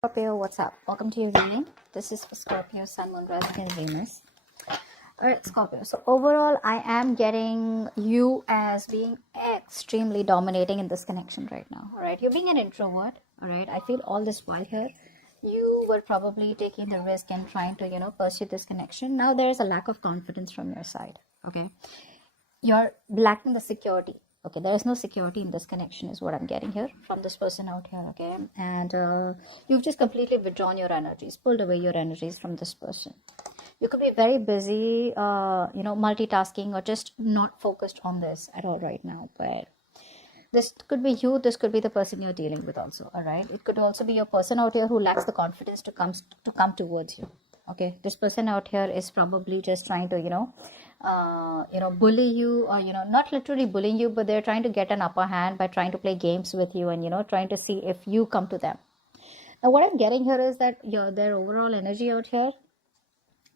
Scorpio, what's up? Welcome to your reading. This is for Scorpio, Sun, Moon, Rising, and Venus. Alright, Scorpio. So, overall, I am getting you as being extremely dominating in this connection right now. Alright, you're being an introvert. Alright, I feel all this while here, you were probably taking the risk and trying to, pursue this connection. Now, there is a lack of confidence from your side. Okay, you're lacking the security. Okay, there is no security in this connection is what I'm getting here from this person out here. Okay, and you've just completely withdrawn your energies, pulled away your energies from this person. You could be very busy, multitasking, or just not focused on this at all right now. But this could be you, this could be the person you're dealing with also. All right, it could also be your person out here who lacks the confidence to come towards you. Okay, this person out here is probably just trying to bully you, or not literally bullying you, but they're trying to get an upper hand by trying to play games with you and trying to see if you come to them. Now what I'm getting here is that their overall energy out here,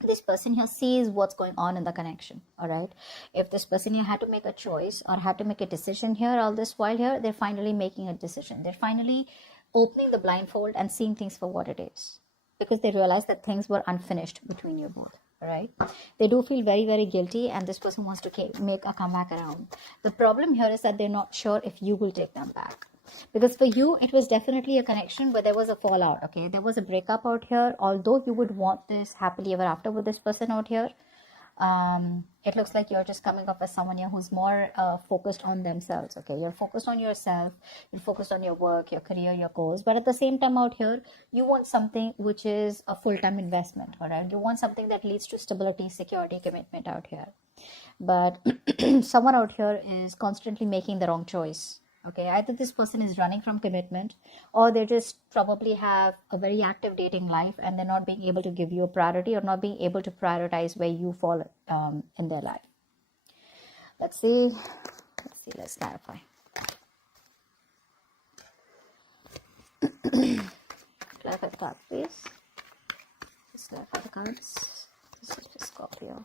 this person here sees what's going on in the connection. All right, if this person here had to make a choice or had to make a decision here, all this while here, they're finally making a decision. They're finally opening the blindfold and seeing things for what it is, because they realize that things were unfinished between you both. All right, they do feel very, very guilty, and this person wants to make a comeback around. The problem here is that they're not sure if you will take them back, because for you it was definitely a connection, but there was a fallout. Okay, there was a breakup out here. Although you would want this happily ever after with this person out here, it looks like you're just coming off as someone here who's more focused on themselves. Okay, you're focused on yourself, you're focused on your work, your career, your goals, but at the same time out here, you want something which is a full-time investment. All right, you want something that leads to stability, security, commitment out here. But someone out here is constantly making the wrong choice. Okay, either this person is running from commitment, or they just probably have a very active dating life and they're not being able to give you a priority, or not being able to prioritize where you fall in their life. Let's clarify. Clarify the card, please. Let's clarify the cards. This is for Scorpio.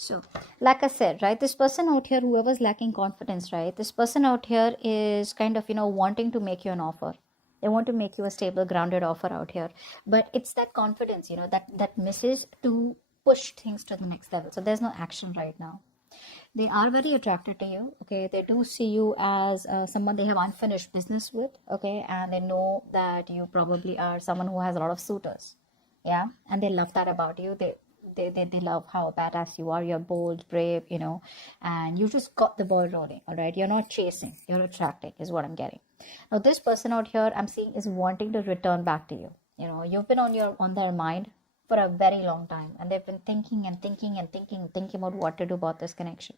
So, like I said, right, this person out here, whoever's lacking confidence, right, this person out here is kind of, wanting to make you an offer. They want to make you a stable, grounded offer out here. But it's that confidence, that misses to push things to the next level. So there's no action right now. They are very attracted to you. Okay, they do see you as someone they have unfinished business with. Okay, and they know that you probably are someone who has a lot of suitors. Yeah, and they love that about you. They love how badass you are. You're bold, brave, and you just got the ball rolling. All right, you're not chasing, you're attracting is what I'm getting. Now this person out here I'm seeing is wanting to return back to you. You've been on their mind for a very long time, and they've been thinking about what to do about this connection,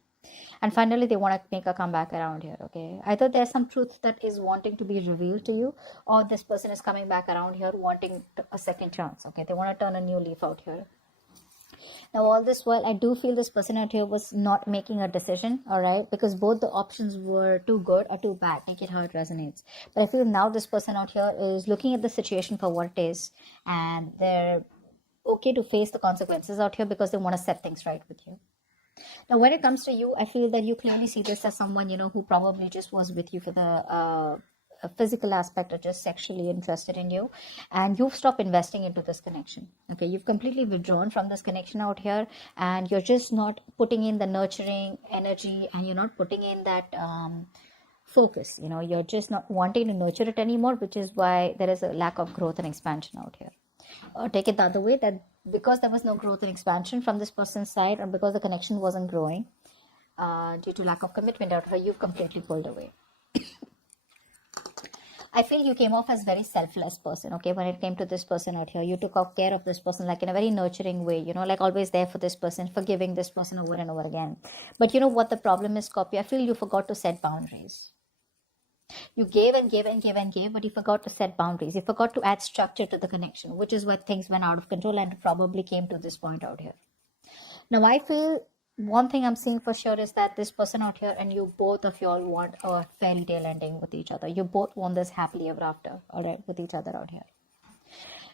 and finally they want to make a comeback around here. Okay, either there's some truth that is wanting to be revealed to you, or this person is coming back around here wanting a second chance. Okay, they want to turn a new leaf out here. Now all this while, I do feel this person out here was not making a decision. All right, because both the options were too good or too bad. Take it how it resonates. But I feel now this person out here is looking at the situation for what it is, and they're okay to face the consequences out here because they want to set things right with you. Now when it comes to you, I feel that you clearly see this as someone who probably just was with you for the physical aspect, or just sexually interested in you, and you've stopped investing into this connection. Okay, you've completely withdrawn from this connection out here, and you're just not putting in the nurturing energy, and you're not putting in that focus. You're just not wanting to nurture it anymore, which is why there is a lack of growth and expansion out here. Or take it the other way, that because there was no growth and expansion from this person's side, or because the connection wasn't growing due to lack of commitment out here, you've completely pulled away. I feel you came off as very selfless person. Okay, when it came to this person out here, you took care of this person like in a very nurturing way, like always there for this person, forgiving this person over and over again. But you know what the problem is, Scorpio? I feel you forgot to set boundaries. You gave and gave and gave and gave, but you forgot to set boundaries. You forgot to add structure to the connection, which is where things went out of control and probably came to this point out here. Now I feel one thing I'm seeing for sure is that this person out here and you, both of you all want a fairy tale ending with each other. You both want this happily ever after, all right, with each other out here.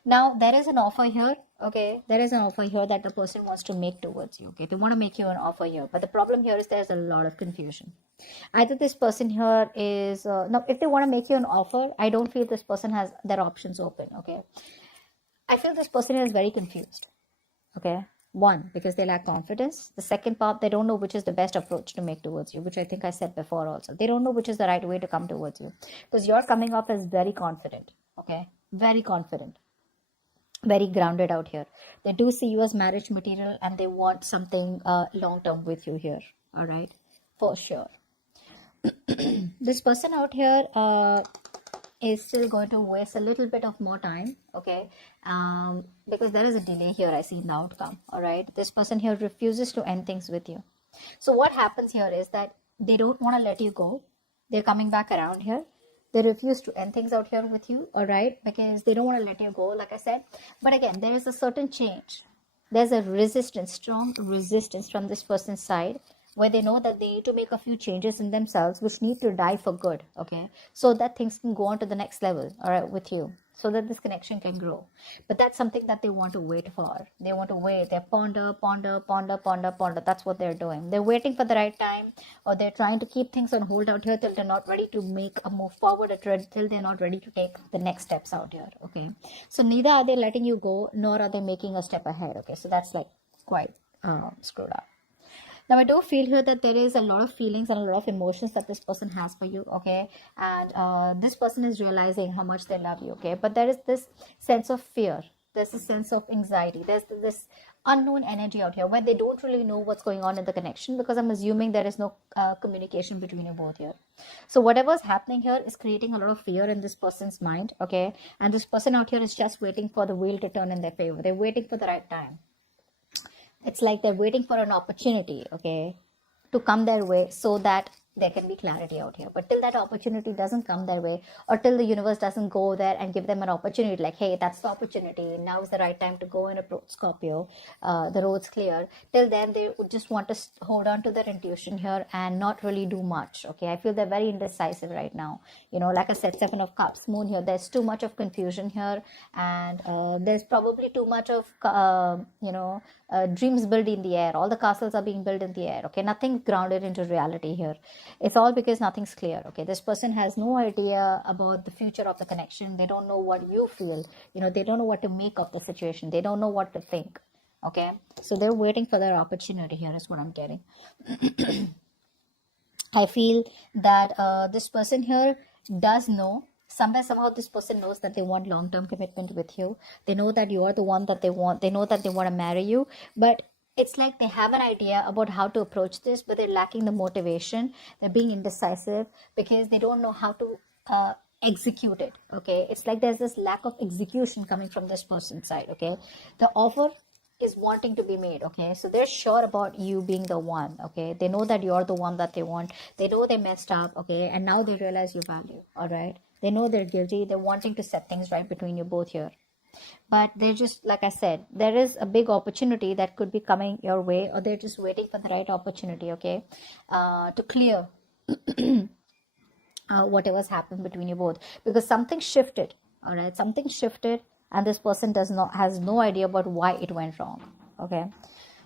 Now, there is an offer here, okay? There is an offer here that the person wants to make towards you, okay? They want to make you an offer here. But the problem here is there's a lot of confusion. Either this person here is, now, if they want to make you an offer, I don't feel this person has their options open, okay? I feel this person is very confused, okay? One, because they lack confidence. The second part, they don't know which is the best approach to make towards you, which I think I said before also. They don't know which is the right way to come towards you because you're coming off as very confident, okay? Very confident, very grounded out here. They do see you as marriage material and they want something long term with you here, all right? For sure. This person out here is still going to waste a little bit of more time, okay? Because there is a delay here I see in the outcome, all right? This person here refuses to end things with you. So what happens here is that they don't want to let you go. They're coming back around here. They refuse to end things out here with you, all right? Because they don't want to let you go, like I said. But again, there is a certain change. There's a resistance, strong resistance from this person's side, where they know that they need to make a few changes in themselves which need to die for good, okay, so that things can go on to the next level, all right, with you, so that this connection can grow. But that's something that they want to wait for. They want to wait. They ponder. That's what they're doing. They're waiting for the right time, or they're trying to keep things on hold out here till they're not ready to make a move forward, or till they're not ready to take the next steps out here, okay? So neither are they letting you go, nor are they making a step ahead, okay? So that's like quite screwed up. Now, I do feel here that there is a lot of feelings and a lot of emotions that this person has for you, okay? And this person is realizing how much they love you, okay? But there is this sense of fear. There's a sense of anxiety. There's this unknown energy out here where they don't really know what's going on in the connection, because I'm assuming there is no communication between you both here. So whatever's happening here is creating a lot of fear in this person's mind, okay? And this person out here is just waiting for the wheel to turn in their favor. They're waiting for the right time. It's like they're waiting for an opportunity, okay, to come their way so that there can be clarity out here. But till that opportunity doesn't come their way, or till the universe doesn't go there and give them an opportunity, like, hey, that's the opportunity, now is the right time to go and approach Scorpio, the road's clear, till then they would just want to hold on to their intuition here and not really do much, okay? I feel they're very indecisive right now. You know, like I said, 7 of Cups, Moon here, there's too much of confusion here, and there's probably too much of dreams built in the air. All the castles are being built in the air, okay? Nothing grounded into reality here. It's all because nothing's clear, okay? This person has no idea about the future of the connection. They don't know what you feel. You know, they don't know what to make of the situation. They don't know what to think, okay? So they're waiting for their opportunity here is what I'm getting. I feel that this person here does know, somewhere somehow this person knows that they want long-term commitment with you. They know that you are the one that they want. They know that they want to marry you, but it's like they have an idea about how to approach this, but they're lacking the motivation. They're being indecisive because they don't know how to execute it, okay? It's like there's this lack of execution coming from this person's side, okay? The offer is wanting to be made, okay? So they're sure about you being the one, okay? They know that you're the one that they want. They know they messed up, okay? And now they realize your value, all right? They know they're guilty. They're wanting to set things right between you both here. But they're just, like I said, there is a big opportunity that could be coming your way, or they're just waiting for the right opportunity, okay, to clear whatever's happened between you both, because something shifted, all right? Something shifted, and this person has no idea about why it went wrong, okay?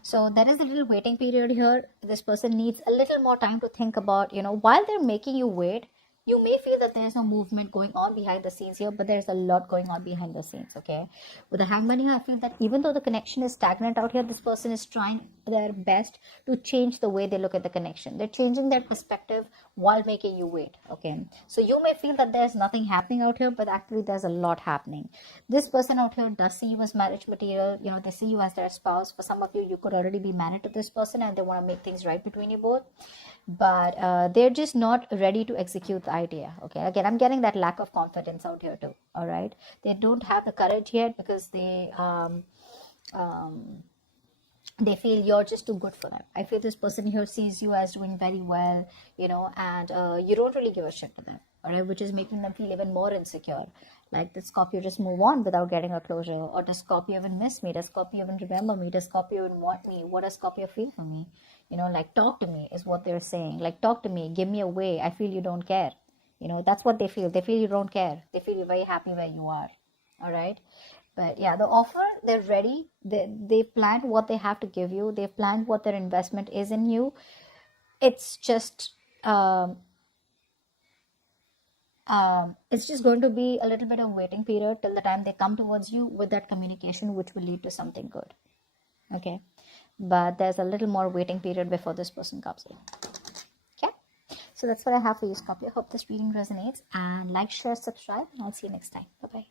So there is a little waiting period here. This person needs a little more time to think about, while they're making you wait, you may feel that there's no movement going on behind the scenes here, but there's a lot going on behind the scenes, okay? With the Hangman here, I feel that even though the connection is stagnant out here, this person is trying their best to change the way they look at the connection. They're changing their perspective while making you wait, okay? So you may feel that there's nothing happening out here, but actually there's a lot happening. This person out here does see you as marriage material. They see you as their spouse. For some of you, you could already be married to this person and they want to make things right between you both. But they're just not ready to execute the idea, okay? Again, I'm getting that lack of confidence out here too, all right? They don't have the courage yet because they feel you're just too good for them. I feel this person here sees you as doing very well, and you don't really give a shit to them, all right, which is making them feel even more insecure. Like, did Scorpio just move on without getting a closure? Or does Scorpio even miss me? Does Scorpio even remember me? Does Scorpio even want me? What does Scorpio feel for me? Like, talk to me is what they're saying. Like, talk to me, give me a way. I feel you don't care. That's what they feel. They feel you don't care. They feel you're very happy where you are. All right. But yeah, the offer, they're ready. They've planned what they have to give you. They've planned what their investment is in you. It's just it's just going to be a little bit of waiting period till the time they come towards you with that communication, which will lead to something good. Okay, but there's a little more waiting period before this person comes in. Okay, so that's what I have for you, Scorpio. Hope this reading resonates, and like, share, subscribe, and I'll see you next time. Bye bye.